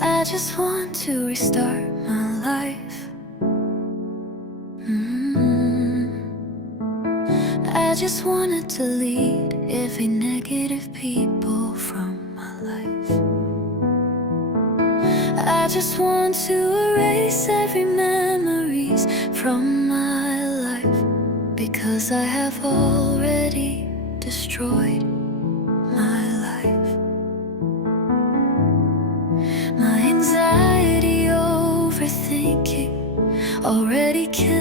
I just want to restart my life. I just wanted to delete every negative people from my life. I just want to erase every memories from my life, because I have already destroyed my life. My anxiety, overthinking already killed